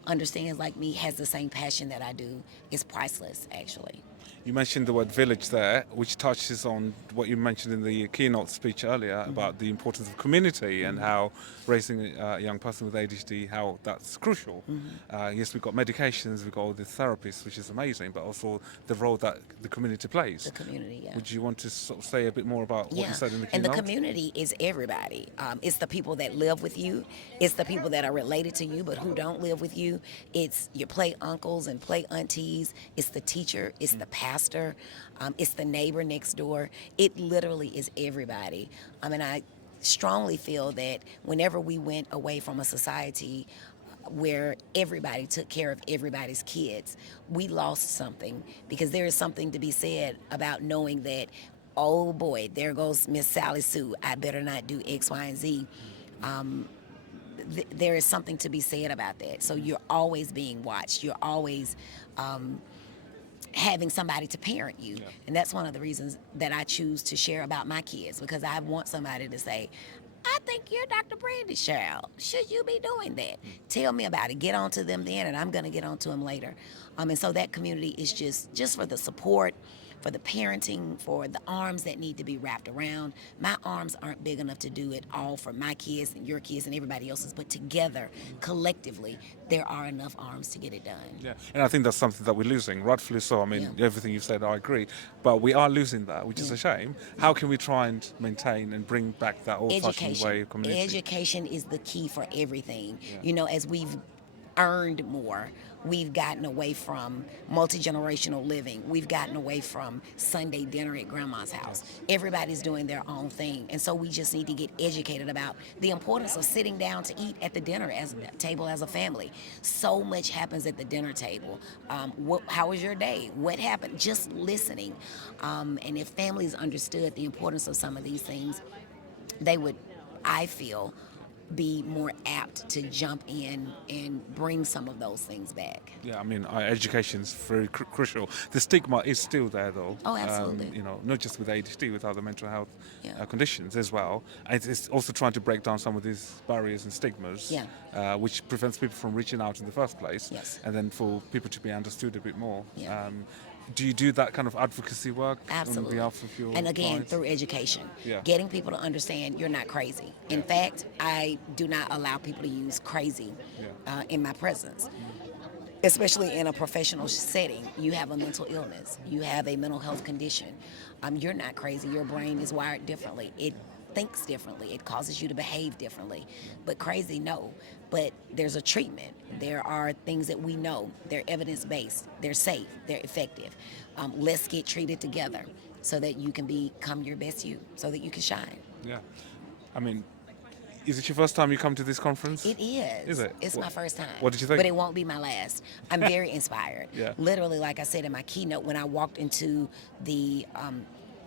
understands like me, has the same passion that I do is priceless, actually. you mentioned the word village there, which touches on what you mentioned in the keynote speech earlier about the importance of community and how raising a young person with ADHD, how that's crucial. Yes, we've got medications, we've got all the therapists, which is amazing, but also the role that the community plays. The community, yeah. Would you want to sort of say a bit more about what you said in the And keynote? the community is everybody. It's the people that live with you. It's the people that are related to you but who don't live with you. It's your play uncles and play aunties. It's the teacher. It's the pastor. It's the neighbor next door. It literally is everybody. And I strongly feel that whenever we went away from a society where everybody took care of everybody's kids, we lost something, because there is something to be said about knowing that, oh boy, there goes Miss Sally Sue, I better not do X, Y, and Z. There is something to be said about that. So you're always being watched. You're always having somebody to parent you. And that's one of the reasons that I choose to share about my kids, because I want somebody to say, I think you're Dr. Brandy's child. Should you be doing that? Tell me about it. Get on to them then, and I'm going to get on to them later. And so that community is just for the support, for the parenting, for the arms that need to be wrapped around. My arms aren't big enough to do it all for my kids and your kids and everybody else's, but together, collectively, there are enough arms to get it done. Yeah, and I think that's something that we're losing, rightfully so. I mean, everything you've said, I agree. But we are losing that, which is a shame. How can we try and maintain and bring back that old-fashioned way of community? Education is the key for everything. You know, as we've earned more, we've gotten away from multi-generational living. We've gotten away from Sunday dinner at grandma's house. Everybody's doing their own thing. And so we just need to get educated about the importance of sitting down to eat at the dinner table as a family. So much happens at the dinner table. How was your day? What happened? Just listening. And if families understood the importance of some of these things, they would, I feel, be more apt to jump in and bring some of those things back. Yeah, I mean, education is very crucial. The stigma is still there, though. Oh, absolutely. You know, not just with ADHD, with other mental health conditions as well. And it's also trying to break down some of these barriers and stigmas, which prevents people from reaching out in the first place. Yes. And then for people to be understood a bit more. Yeah. Do you do that kind of advocacy work Absolutely. on behalf of your And again, clients? through education, Yeah. getting people to understand you're not crazy. In fact, I do not allow people to use crazy in my presence. Especially in a professional setting, you have a mental illness, you have a mental health condition. You're not crazy. Your brain is wired differently. It thinks differently. It causes you to behave differently. But crazy, no. But there's a treatment. There are things that we know. They're evidence-based. They're safe. They're effective. Let's get treated together. so that you can become your best you, so that you can shine. Yeah. I mean, is it your first time you come to this conference? It is. Is it? It's my first time. What did you think? But it won't be my last. I'm very inspired. Yeah. Literally, like I said in my keynote, when I walked into the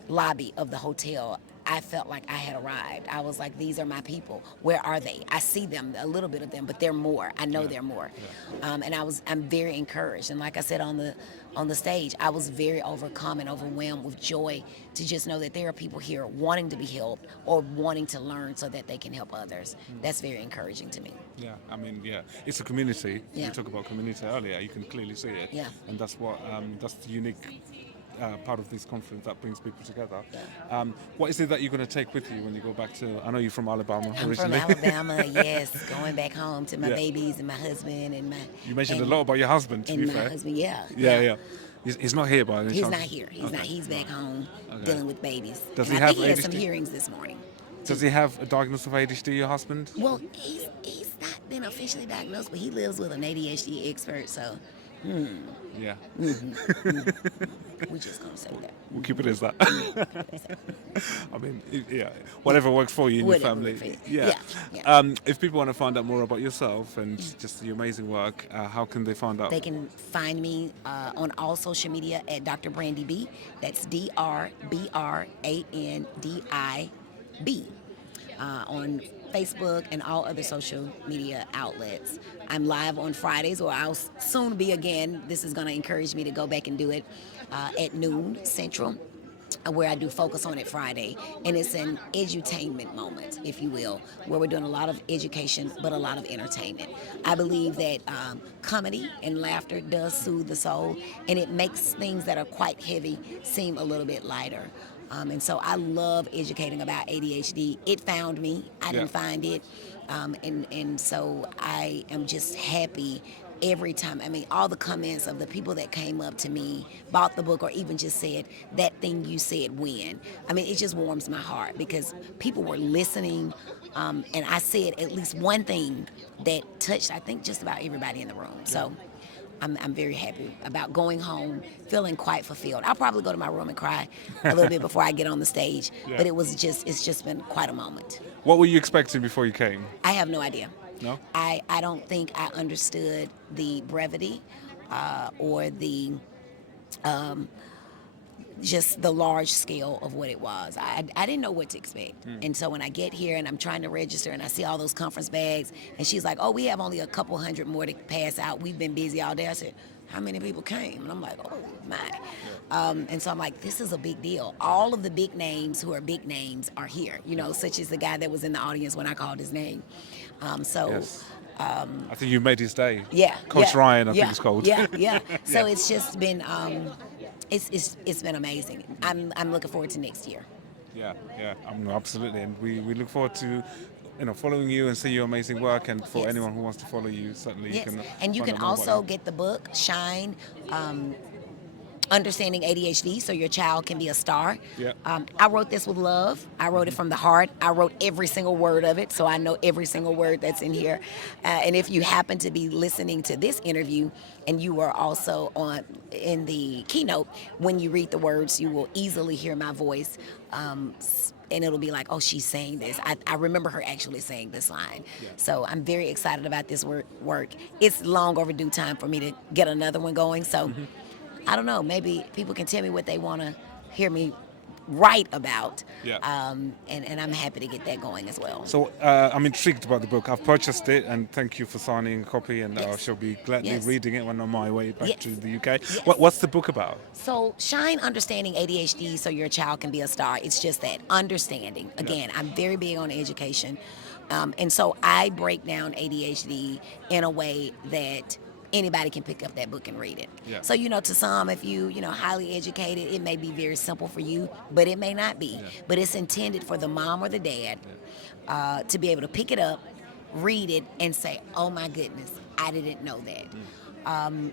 lobby of the hotel, I felt like I had arrived. I was like, these are my people. Where are they? I see them, a little bit of them, but they're more. I know they're more. Yeah. And I'm very encouraged. And like I said on the stage, I was very overcome and overwhelmed with joy to just know that there are people here wanting to be helped or wanting to learn so that they can help others. That's very encouraging to me. Yeah, I mean, yeah, it's a community. Yeah. You talked about community earlier. You can clearly see it. Yeah. And that's the unique part of this conference that brings people together. Yeah. What is it that you're going to take with you when you go back to? I know you're from Alabama I'm originally. from Alabama, yes. Going back home to my Yeah. babies and my husband and my. You mentioned a and- lot about your husband. To And be my fair. husband, yeah. Yeah. He's not here by any He's chance. not here. He's not. He's back home dealing with babies. Does and he I have think he had some ADHD? hearings this morning. Does he have a diagnosis of ADHD, your husband? Well, he's not been officially diagnosed, but he lives with an ADHD expert, so Yeah. we're just gonna say that. We'll keep it as that. I mean, yeah, whatever works for you and your Whatever family. works for you. Yeah. Yeah. If people want to find out more about yourself and just your amazing work, how can they find out? They can find me on all social media at Dr. Brandy B. That's DrBrandib. On Facebook and all other social media outlets. I'm live on Fridays, or I'll soon be again. This is going to encourage me to go back and do it at noon Central, where I do Focus on It Friday. And it's an edutainment moment, if you will, where we're doing a lot of education, but a lot of entertainment. I believe that comedy and laughter does soothe the soul, and it makes things that are quite heavy seem a little bit lighter. And so I love educating about ADHD. It found me. I didn't find it. And so I am just happy every time. I mean, all the comments of the people that came up to me, bought the book, or even just said, that thing you said when. I mean, it just warms my heart because people were listening. And I said at least one thing that touched, I think, just about everybody in the room. So I'm very happy about going home, feeling quite fulfilled. I'll probably go to my room and cry a little bit before I get on the stage, but it's just been quite a moment. What were you expecting before you came? I have no idea. No? I don't think I understood the brevity or the just the large scale of what it was. I didn't know what to expect. And so when I get here and I'm trying to register and I see all those conference bags and she's like, oh, we have only a couple hundred more to pass out. We've been busy all day. I said, how many people came? And I'm like, oh, my. And so I'm like, this is a big deal. All of the big names who are big names are here, such as the guy that was in the audience when I called his name. Yes. I think you made his day. Yeah. Coach Ryan, I think it's called. Yeah. So it's just been, it's been amazing. I'm looking forward to next year. Yeah, absolutely. And we look forward to following you and see your amazing work. And for anyone who wants to follow you, certainly you can. And you find can out more about also you. get the book Shine, Understanding ADHD, so your child can be a star. Yeah. I wrote this with love. I wrote it from the heart. I wrote every single word of it, so I know every single word that's in here. And if you happen to be listening to this interview and you are also in the keynote, when you read the words, you will easily hear my voice. And it'll be like, oh, she's saying this. I remember her actually saying this line. Yeah. So I'm very excited about this work. It's long overdue time for me to get another one going. So I don't know, maybe people can tell me what they want to hear me write about. Yeah. And I'm happy to get that going as well. So I'm intrigued about the book. I've purchased it, and thank you for signing a copy. And I shall be gladly reading it when on my way back to the UK. Yes. What's the book about? So Shine, Understanding ADHD, so your child can be a star. It's just that understanding. Again, I'm very big on education, and so I break down ADHD in a way that anybody can pick up that book and read it. Yeah. So, to some, if you highly educated, it may be very simple for you, but it may not be. Yeah. But it's intended for the mom or the dad to be able to pick it up, read it, and say, oh my goodness, I didn't know that.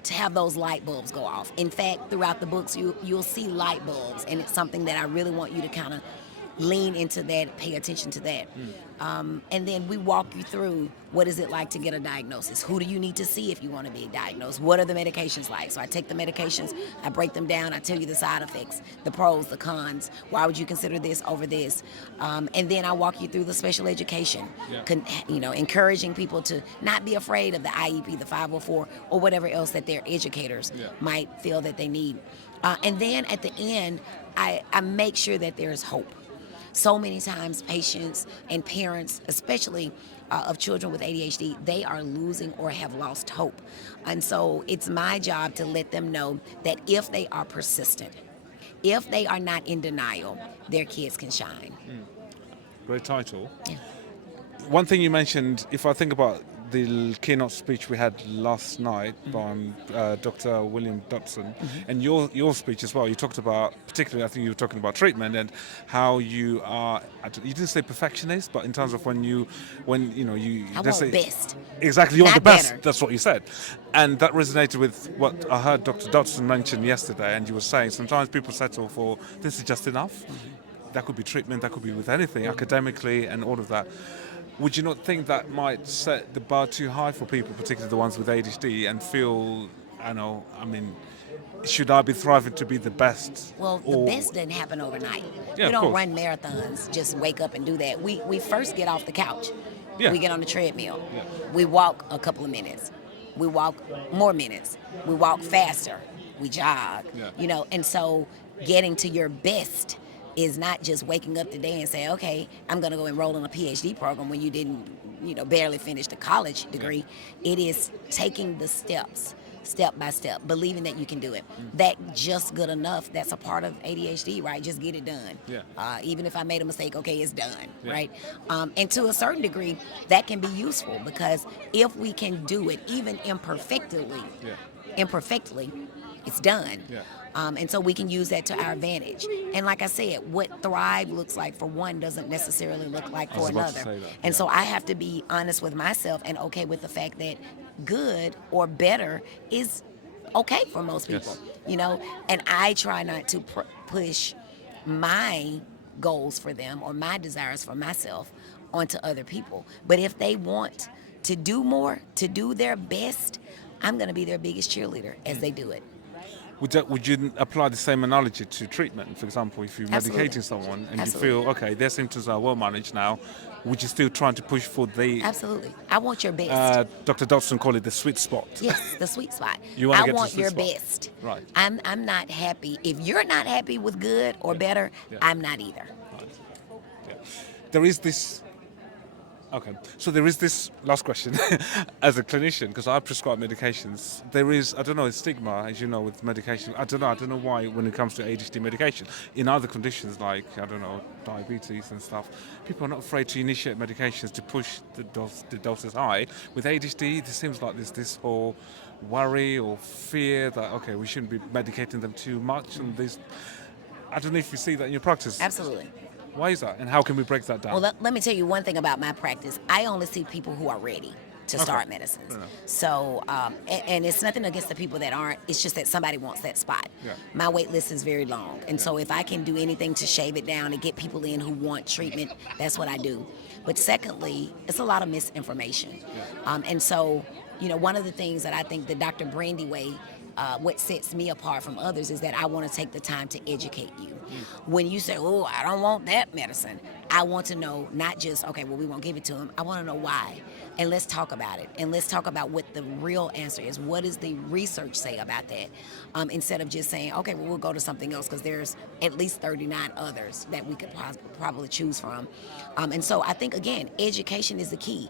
To have those light bulbs go off. In fact, throughout the books, you'll see light bulbs, and it's something that I really want you to kind of lean into that, pay attention to that. And then we walk you through what is it like to get a diagnosis. Who do you need to see if you want to be diagnosed? What are the medications like? So I take the medications, I break them down, I tell you the side effects, the pros, the cons. Why would you consider this over this? And then I walk you through the special education, encouraging people to not be afraid of the IEP, the 504, or whatever else that their educators might feel that they need. And then at the end, I make sure that there's hope. So many times patients and parents, especially of children with ADHD, they are losing or have lost hope. And so it's my job to let them know that if they are persistent, if they are not in denial, their kids can shine. Great title. Yeah. One thing you mentioned, if I think about the keynote speech we had last night by Dr. William Dodson, and your speech as well, you talked about, particularly I think you were talking about treatment and how you are, you didn't say perfectionist, but in terms of when you I want best. Exactly, you want the Not best, better. that's what you said. And that resonated with what I heard Dr. Dodson mention yesterday, and you were saying sometimes people settle for, this is just enough. That could be treatment, that could be with anything, academically and all of that. Would you not think that might set the bar too high for people, particularly the ones with ADHD, and feel, should I be thriving to be the best? Well, the best doesn't happen overnight. Yeah, we of don't course. run marathons, just wake up and do that. We first get off the couch. Yeah. We get on the treadmill. Yeah. We walk a couple of minutes. We walk more minutes. We walk faster. We jog. Yeah. And so getting to your best is not just waking up today and say, okay, I'm going to go enroll in a PhD program when you didn't, barely finish the college degree. It is taking the steps, step by step, believing that you can do it. That just good enough, that's a part of ADHD, right? Just get it done. Yeah. Even if I made a mistake, okay, it's done, Yeah. right? And to a certain degree, that can be useful because if we can do it, even imperfectly, it's done. Yeah. And so we can use that to our advantage. And like I said, what thrive looks like for one doesn't necessarily look like I was for about to another. say that, And yeah. so I have to be honest with myself and okay with the fact that good or better is okay for most people. Yes. And I try not to push my goals for them or my desires for myself onto other people. But if they want to do more, to do their best, I'm going to be their biggest cheerleader as they do it. Would you apply the same analogy to treatment? For example, if you're Absolutely. medicating someone and Absolutely. you feel, okay, their symptoms are well managed now, would you still trying to push for the... Absolutely. I want your best. Dr. Dodson called it the sweet spot. Yes, the sweet spot. You wanna I get to want the sweet your spot. best. Right. I'm not happy. If you're not happy with good or better, I'm not either. There is this... Okay, so there is this last question. As a clinician, because I prescribe medications, there is, a stigma, as you know, with medication. I don't know why when it comes to ADHD medication. In other conditions like, diabetes and stuff, people are not afraid to initiate medications to push the doses high. With ADHD, it seems like there's this whole worry or fear that, okay, we shouldn't be medicating them too much. And this, I don't know if you see that in your practice. Absolutely. Why is that, and how can we break that down? Well, let me tell you one thing about my practice. I only see people who are ready to start medicines. Fair enough. So, and it's nothing against the people that aren't. It's just that somebody wants that spot. Yeah. My wait list is very long. And so if I can do anything to shave it down and get people in who want treatment, that's what I do. But secondly, it's a lot of misinformation. And so, one of the things that I think the Dr. Brandy way, what sets me apart from others is that I want to take the time to educate you. When you say, oh, I don't want that medicine, I want to know not just, okay, well, we won't give it to him. I want to know why. And let's talk about it. And let's talk about what the real answer is. What does the research say about that? Instead of just saying, okay, well, we'll go to something else because there's at least 39 others that we could probably choose from. And so I think, again, education is the key.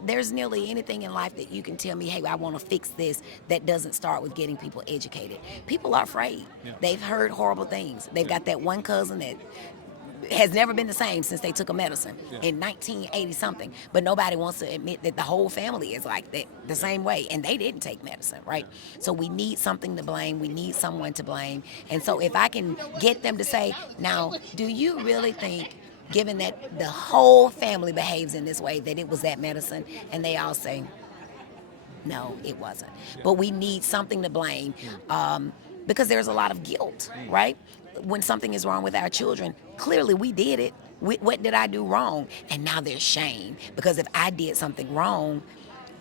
There's nearly anything in life that you can tell me, hey, I want to fix this, that doesn't start with getting people educated. People are afraid. Yeah. They've heard horrible things. They've got that one cousin that has never been the same since they took a medicine in 1980 something, but nobody wants to admit that the whole family is like that, the same way, and they didn't take medicine, right? So we need something to blame. We need someone to blame. And so if I can get them to say, now, do you really think, given that the whole family behaves in this way, that it was that medicine? And they all say, no, it wasn't. But we need something to blame because there's a lot of guilt, right? When something is wrong with our children, clearly we did it. What did I do wrong? And now there's shame, because if I did something wrong,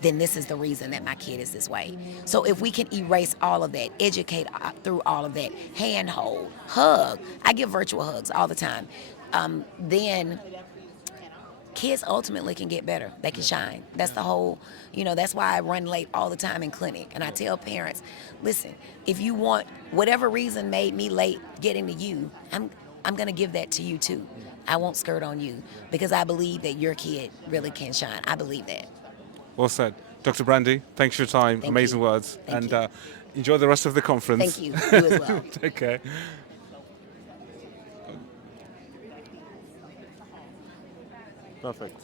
then this is the reason that my kid is this way. So if we can erase all of that, educate through all of that, handhold, hug. I give virtual hugs all the time. Then kids ultimately can get better. They can shine. That's the whole, that's why I run late all the time in clinic. And I tell parents, listen, if you want, whatever reason made me late getting to you, I'm going to give that to you too. I won't skirt on you, because I believe that your kid really can shine. I believe that. Well said. Dr. Brandy, thanks for your time. Thank Amazing you. words. Thank And enjoy the rest of the conference. Thank you. You as well. Take care. Perfect.